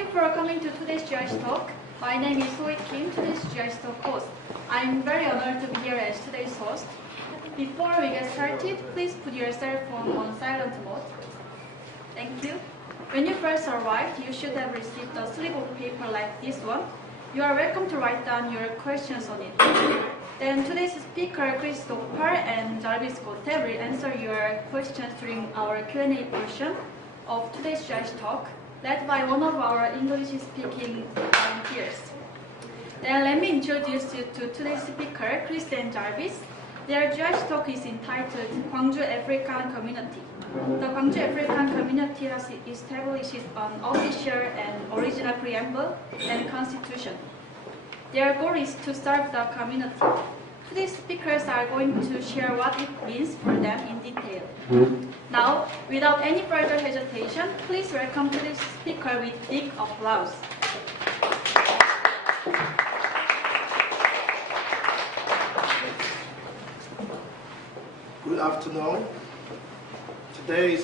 you for coming to today's GIC talk. My name is Soe Kim, today's GIC talk host. I'm very honored to be here as today's host. Before we get started, please put your cell phone on silent mode. Thank you. When you first arrived, you should have received a slip of paper like this one. You are welcome to write down your questions on it. Then today's speaker, Christopher and Jarvis Gote, will answer your questions during our Q&A portion of today's GIC talk, led by one of our English-speaking volunteers. Then let me introduce you to today's speaker, Chris and Jarvis. Their GIC talk is entitled Gwangju African Community. The Gwangju African Community has established an official and original preamble and constitution. Their goal is to serve the community. Today's speakers are going to share what it means for them in detail. Now, without any further hesitation, please welcome today's speaker with big applause. Good afternoon. Today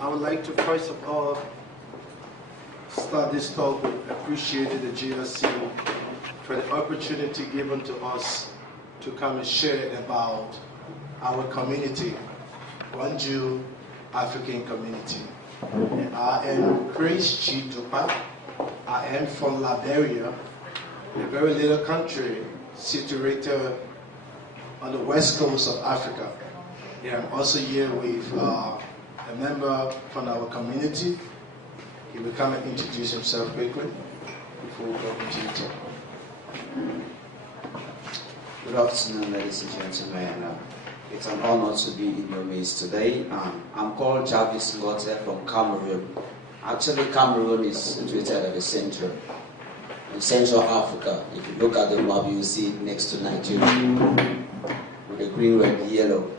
I would like to first of all start this talk with appreciating the GIC for the opportunity given to us to come and share about our community, Gwangju African Community. And I am Chris Chitupa. I am from Liberia, a very little country situated on the west coast of Africa. Yeah, I'm also here with a member from our community. He will come and introduce himself quickly before we go into the talk. Good afternoon, ladies and gentlemen. It's an honor to be in your midst today. I'm called Jarvis Gote from Cameroon. Actually, Cameroon is situated at the center, in Central Africa. If you look at the map, you see it next to Nigeria, with the green, red, yellow.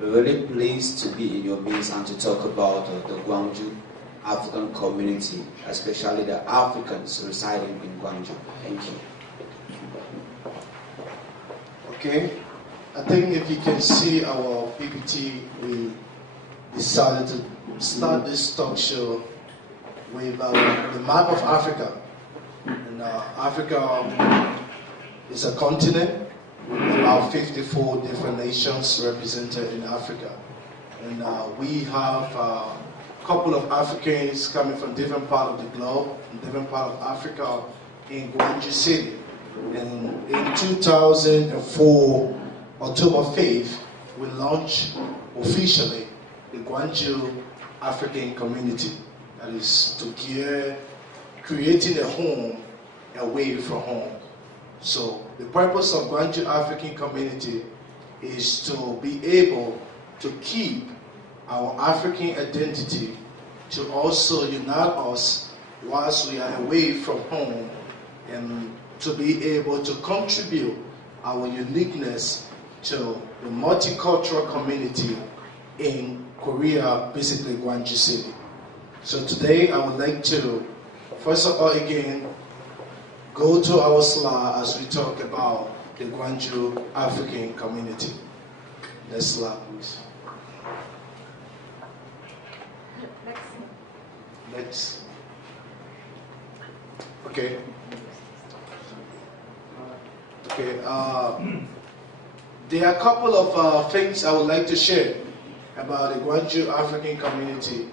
We're really pleased to be in your midst and to talk about the Gwangju African community, especially the Africans residing in Gwangju. Thank you. Okay, I think if you can see our PPT, we decided to start this talk show with the map of Africa. And Africa is a continent with about 54 different nations represented in Africa. And we have a couple of Africans coming from different parts of the globe, from different parts of Africa, in Gwangju City. And in 2004, October 5th, we launched officially the Gwangju African Community. That is to gear creating a home away from home. So the purpose of Gwangju African Community is to be able to keep our African identity, to also unite us whilst we are away from home, and to be able to contribute our uniqueness to the multicultural community in Korea, basically Gwangju City. So today I would like to, first of all again, go to our slide as we talk about the Gwangju African Community. Next slide, please. Next. Okay. Okay. There are a couple of things I would like to share about the Gwangju African Community,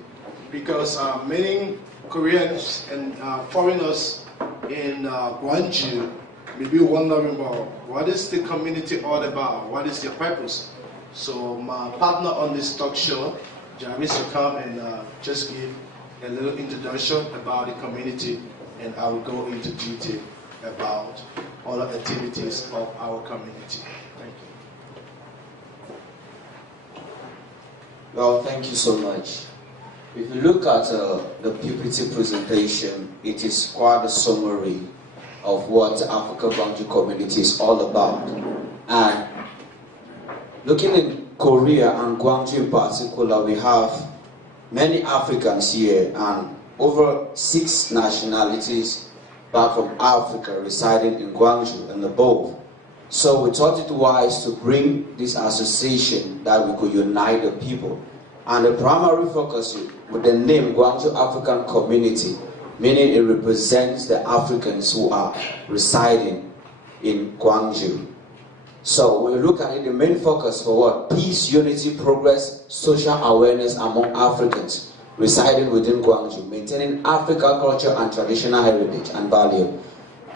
because many Koreans and foreigners in Gwangju may be wondering about what is the community all about, what is the purpose. So my partner on this talk show, Jarvis, will come and just give a little introduction about the community, and I will go into detail about all the activities of our community. Thank you. Well, thank you so much. If you look at the PPT presentation, it is quite a summary of what the African Gwangju community is all about. And looking in Korea and Gwangju in particular, we have many Africans here and over 6 nationalities back from Africa residing in Gwangju and above. So we thought it wise to bring this association that we could unite the people. And the primary focus with the name Gwangju African Community, meaning it represents the Africans who are residing in Gwangju. So when you look at it, the main focus for what? Peace, unity, progress, social awareness among Africans residing within Gwangju, maintaining African culture and traditional heritage and value.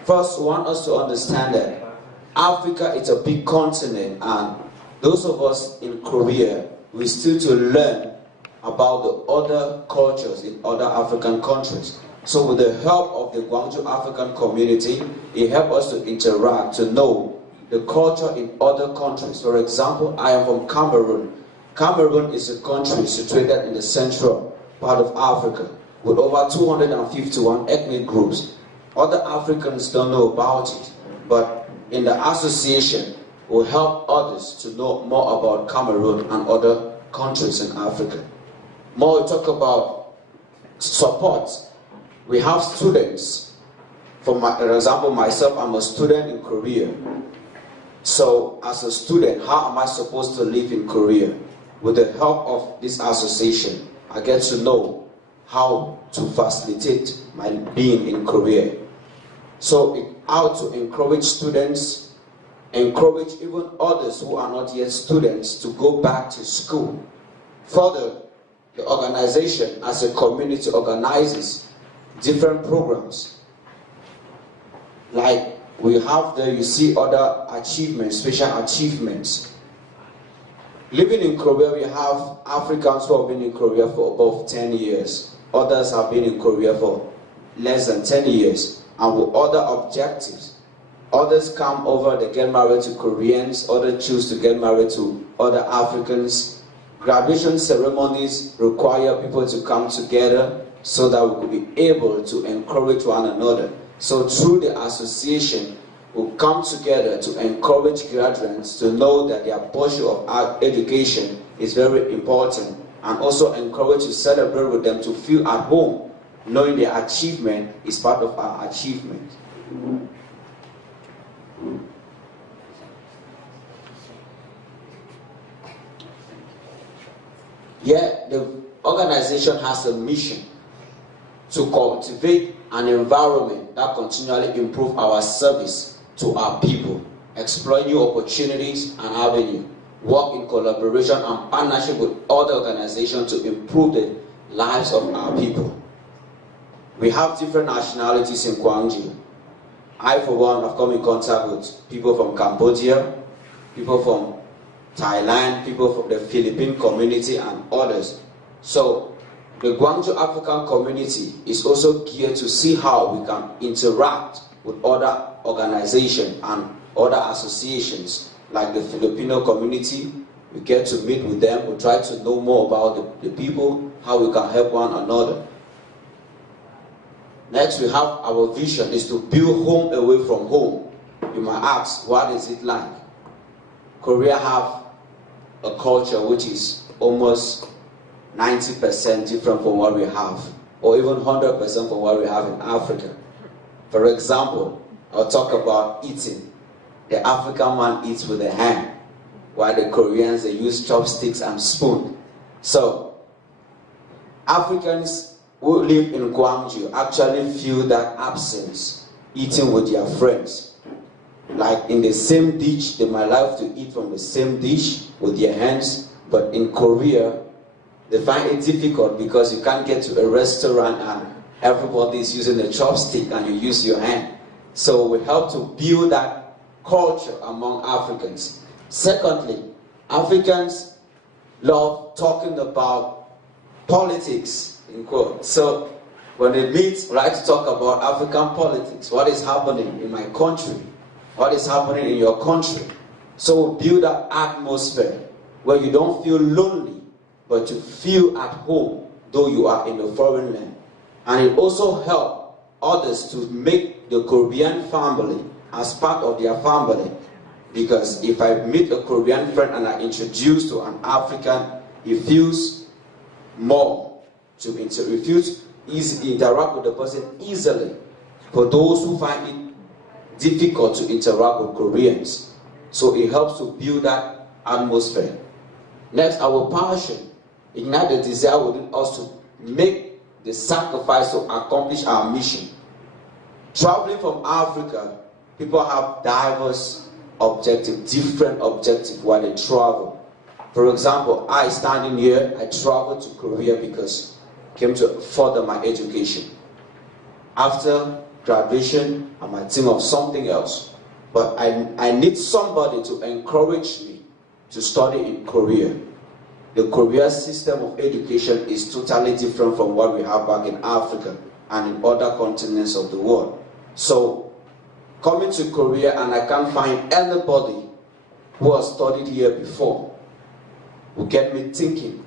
First, we want us to understand that Africa is a big continent, and those of us in Korea, we still to learn about the other cultures in other African countries. So with the help of the Gwangju African Community, it helps us to interact, to know the culture in other countries. For example, I am from Cameroon. Cameroon is a country situated in the central part of Africa with over 251 ethnic groups. Other Africans don't know about it, but in the association will help others to know more about Cameroon and other countries in Africa. More we talk about support. We have students. For example, myself, I'm a student in Korea. So as a student, how am I supposed to live in Korea? With the help of this association, I get to know how to facilitate my being in Korea. So how to encourage students, encourage even others who are not yet students to go back to school. Further, the organization as a community organizes different programs. Like we have there, you see other achievements, special achievements. Living in Korea, we have Africans who have been in Korea for above 10 years. Others have been in Korea for less than 10 years and with other objectives. Others come over, they get married to Koreans, others choose to get married to other Africans. Graduation ceremonies require people to come together so that we could be able to encourage one another. So through the association, we come together to encourage graduates to know that their pursuit of education is very important, and also encourage to celebrate with them, to feel at home, knowing their achievement is part of our achievement. Yeah, the organization has a mission to cultivate an environment that continually improves our service to our people, explore new opportunities and avenues, work in collaboration and partnership with other organizations to improve the lives of our people. We have different nationalities in Gwangju. I, for one, have come in contact with people from Cambodia, people from Thailand, people from the Philippine community and others. So the Gwangju African Community is also geared to see how we can interact with other organizations and other associations like the Filipino community. We get to meet with them, we try to know more about the people, how we can help one another. Next, we have our vision is to build home away from home. You might ask, what is it like? Korea have a culture which is almost 90% different from what we have, or even 100% from what we have in Africa. For example, I'll talk about eating. The African man eats with a hand, while the Koreans, they use chopsticks and spoon. So, Africans who live in Gwangju actually feel that absence, eating with their friends. Like in the same dish, they might like to eat from the same dish with their hands, but in Korea, they find it difficult because you can't get to a restaurant and everybody is using a chopstick and you use your hand. So we help to build that culture among Africans. Secondly, Africans love talking about politics, in quote. So when they meet, we like to talk about African politics. What is happening in my country? What is happening in your country? So we build that atmosphere where you don't feel lonely, but you feel at home, though you are in a foreign land. And it also helps others to make the Korean family as part of their family. Because if I meet a Korean friend and I introduce to an African, he feels more to interact with the person easily. For those who find it difficult to interact with Koreans. So it helps to build that atmosphere. Next, our passion ignite the desire within us to make the sacrifice to accomplish our mission. Traveling from Africa, people have diverse objectives, different objectives while they travel. For example, I standing here, I traveled to Korea because I came to further my education. After graduation, I might think of something else. But I need somebody to encourage me to study in Korea. The Korea system of education is totally different from what we have back in Africa and in other continents of the world. So, coming to Korea and I can't find anybody who has studied here before will get me thinking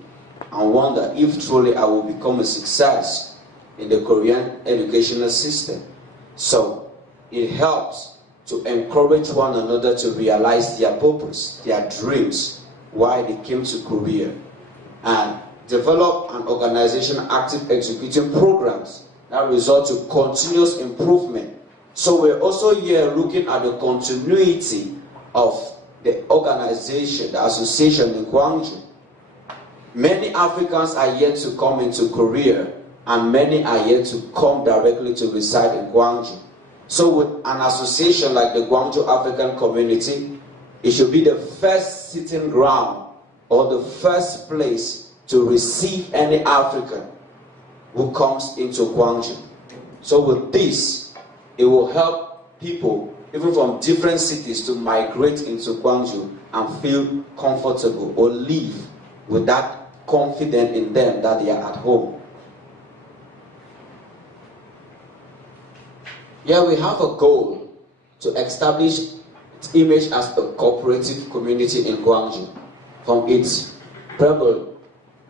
and wonder if truly I will become a success in the Korean educational system. So, it helps to encourage one another to realize their purpose, their dreams, why they came to Korea, and develop an organization active executing programs that result to continuous improvement. So we're also here looking at the continuity of the organization, the association in Gwangju. Many Africans are yet to come into Korea, and many are yet to come directly to reside in Gwangju. So with an association like the Gwangju African Community, it should be the first sitting ground or the first place to receive any African who comes into Gwangju. So with this, it will help people, even from different cities, to migrate into Gwangju and feel comfortable or live with that confidence in them that they are at home. Here we have a goal to establish its image as a cooperative community in Gwangju. From its preamble,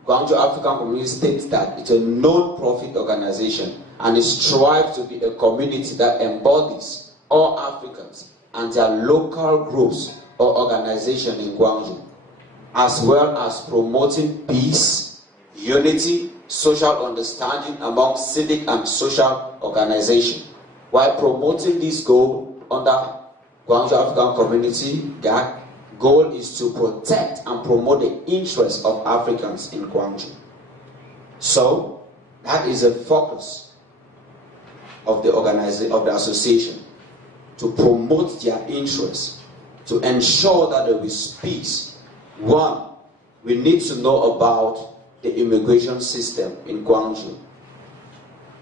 Gwangju African Community states that it's a non-profit organization and it strives to be a community that embodies all Africans and their local groups or organizations in Gwangju, as well as promoting peace, unity, social understanding among civic and social organizations. While promoting this goal under Gwangju African Community, GIC, goal is to protect and promote the interests of Africans in Gwangju. So, that is a focus of the association, to promote their interests, to ensure that there is peace. One, we need to know about the immigration system in Gwangju.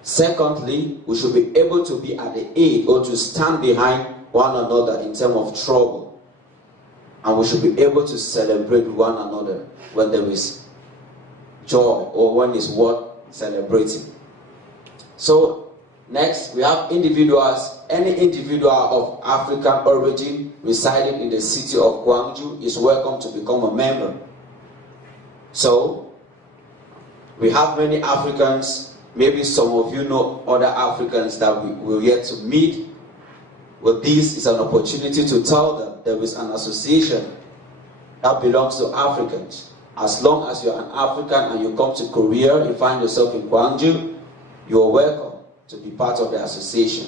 Secondly, we should be able to be at the aid or to stand behind one another in terms of trouble. And we should be able to celebrate one another when there is joy or when it's worth celebrating. So, next, we have individuals. Any individual of African origin residing in the city of Gwangju is welcome to become a member. So, we have many Africans. Maybe some of you know other Africans that we will yet to meet. Well, this is an opportunity to tell them there is an association that belongs to Africans. As long as you're an African and you come to Korea, you find yourself in Gwangju, you are welcome to be part of the association.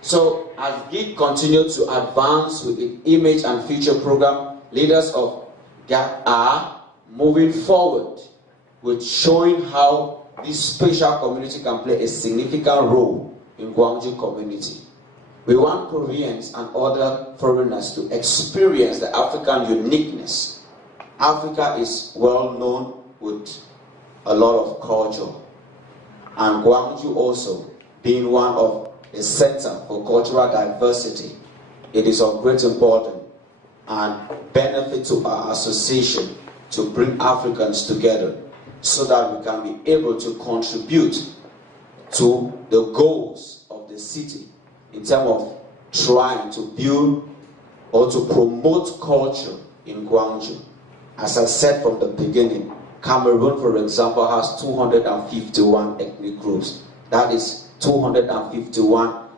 So, as GIC continues to advance with the image and future program, leaders of GIC are moving forward with showing how this special community can play a significant role in Gwangju community. We want Koreans and other foreigners to experience the African uniqueness. Africa is well known with a lot of culture, and Gwangju also being one of the center for cultural diversity, it is of great importance and benefit to our association to bring Africans together, so that we can be able to contribute to the goals of the city in terms of trying to build or to promote culture in Gwangju. As I said from the beginning, Cameroon, for example, has 251 ethnic groups. That is 251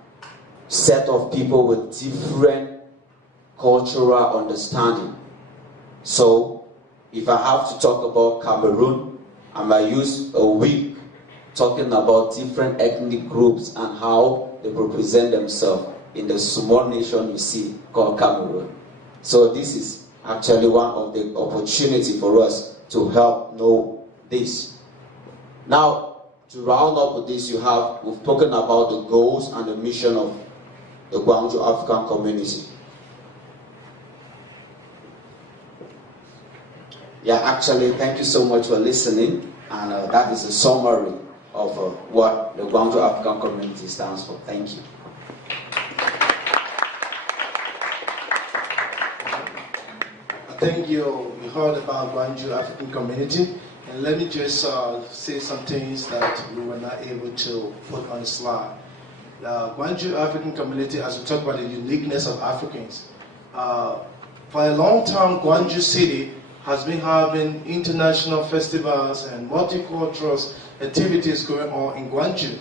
set of people with different cultural understanding. So, if I have to talk about Cameroon, I might use a week talking about different ethnic groups and how they represent themselves in the small nation you see called Cameroon. So this is actually one of the opportunities for us to help know this. Now, to round up with this, we've spoken about the goals and the mission of the Gwangju African Community. Yeah, actually, thank you so much for listening, and that is a summary of what the Gwangju African Community stands for. Thank you. I think you heard about Gwangju African Community, and let me just say some things that we were not able to put on the slide. The Gwangju African Community, as we talk about the uniqueness of Africans, for a long time, Gwangju City has been having international festivals and multicultural activities going on in Gwangju,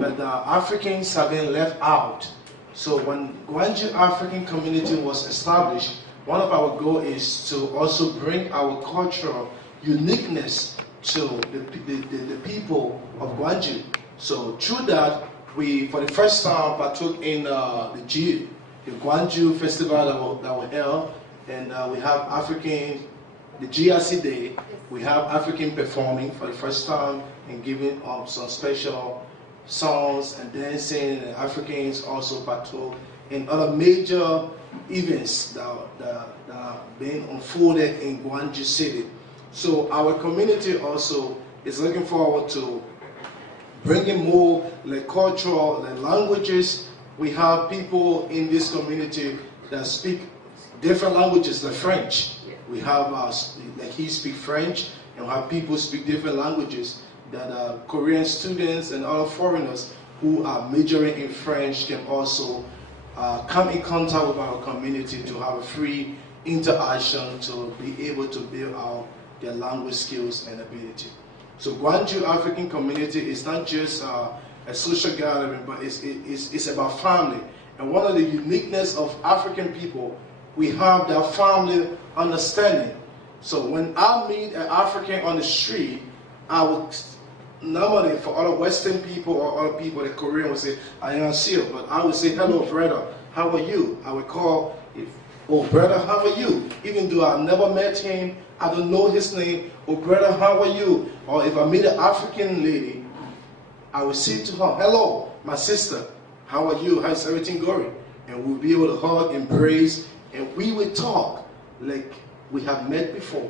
but the Africans have been left out. So when Gwangju African Community was established, one of our goals is to also bring our cultural uniqueness to the people of Gwangju. So through that, we, for the first time, partook in the Gwangju Festival that was held, and we have the GIC Day. We have African performing for the first time and giving some special songs and dancing, and Africans also partook in other major events that are being unfolded in Gwangju City. So our community also is looking forward to bringing more cultural languages. We have people in this community that speak different languages, like French. We have, he speaks French, and we have people speak different languages, that Korean students and other foreigners who are majoring in French can also come in contact with our community to have a free interaction to be able to build out their language skills and ability. So Gwangju African Community is not just a social gathering, but it's about family. And one of the uniqueness of African people, we have that family understanding. So when I meet an African on the street, I would normally, for other Western people or other people, the Korean would say, I am Seal, but I would say, hello, brother, how are you? I would call, oh, brother, how are you? Even though I've never met him, I don't know his name, oh, brother, how are you? Or if I meet an African lady, I would say to her, hello, my sister, how are you? How's everything going? And we'll be able to hug, embrace, and we will talk like we have met before.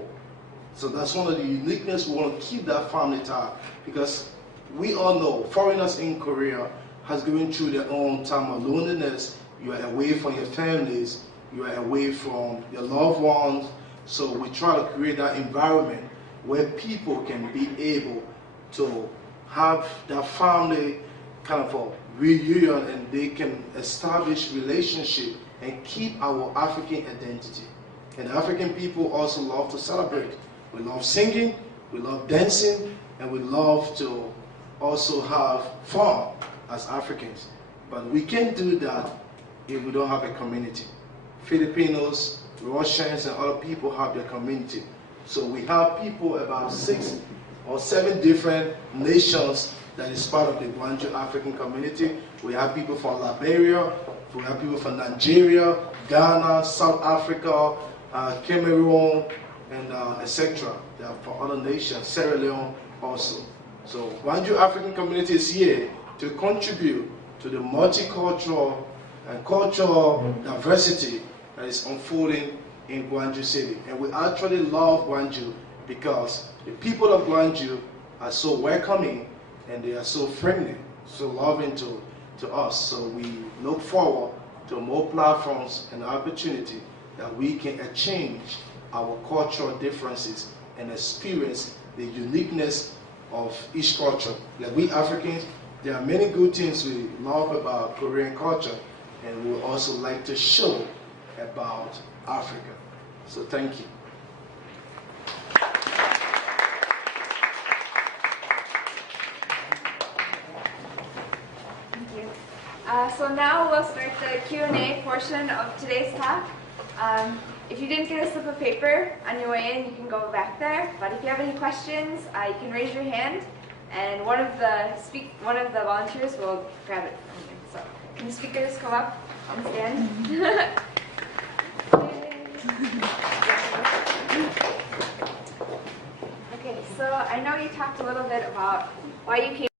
So that's one of the uniqueness. We want to keep that family tie, because we all know foreigners in Korea has gone through their own time of loneliness. You are away from your families, you are away from your loved ones. So we try to create that environment where people can be able to have that family kind of a reunion, and they can establish relationship and keep our African identity. And African people also love to celebrate. We love singing, we love dancing, and we love to also have fun as Africans. But we can't do that if we don't have a community. Filipinos, Russians, and other people have their community. So we have people, about 6 or 7 different nations that is part of the Gwangju African Community. We have people from Liberia, we have people from Nigeria, Ghana, South Africa, Cameroon, and etc. They are from other nations, Sierra Leone also. So Gwangju African Community is here to contribute to the multicultural and cultural diversity that is unfolding in Gwangju City. And we actually love Gwangju because the people of Gwangju are so welcoming, and they are so friendly, so loving to us. So we look forward to more platforms and opportunity that we can exchange our cultural differences and experience the uniqueness of each culture. Like we Africans, there are many good things we love about Korean culture, and we would also like to show about Africa. So thank you. Thank you. So now we'll start the Q&A portion of today's talk. If you didn't get a slip of paper on your way in, you can go back there. But if you have any questions, you can raise your hand, and one of the volunteers will grab it from you. So can the speakers come up and stand? So I know you talked a little bit about why you came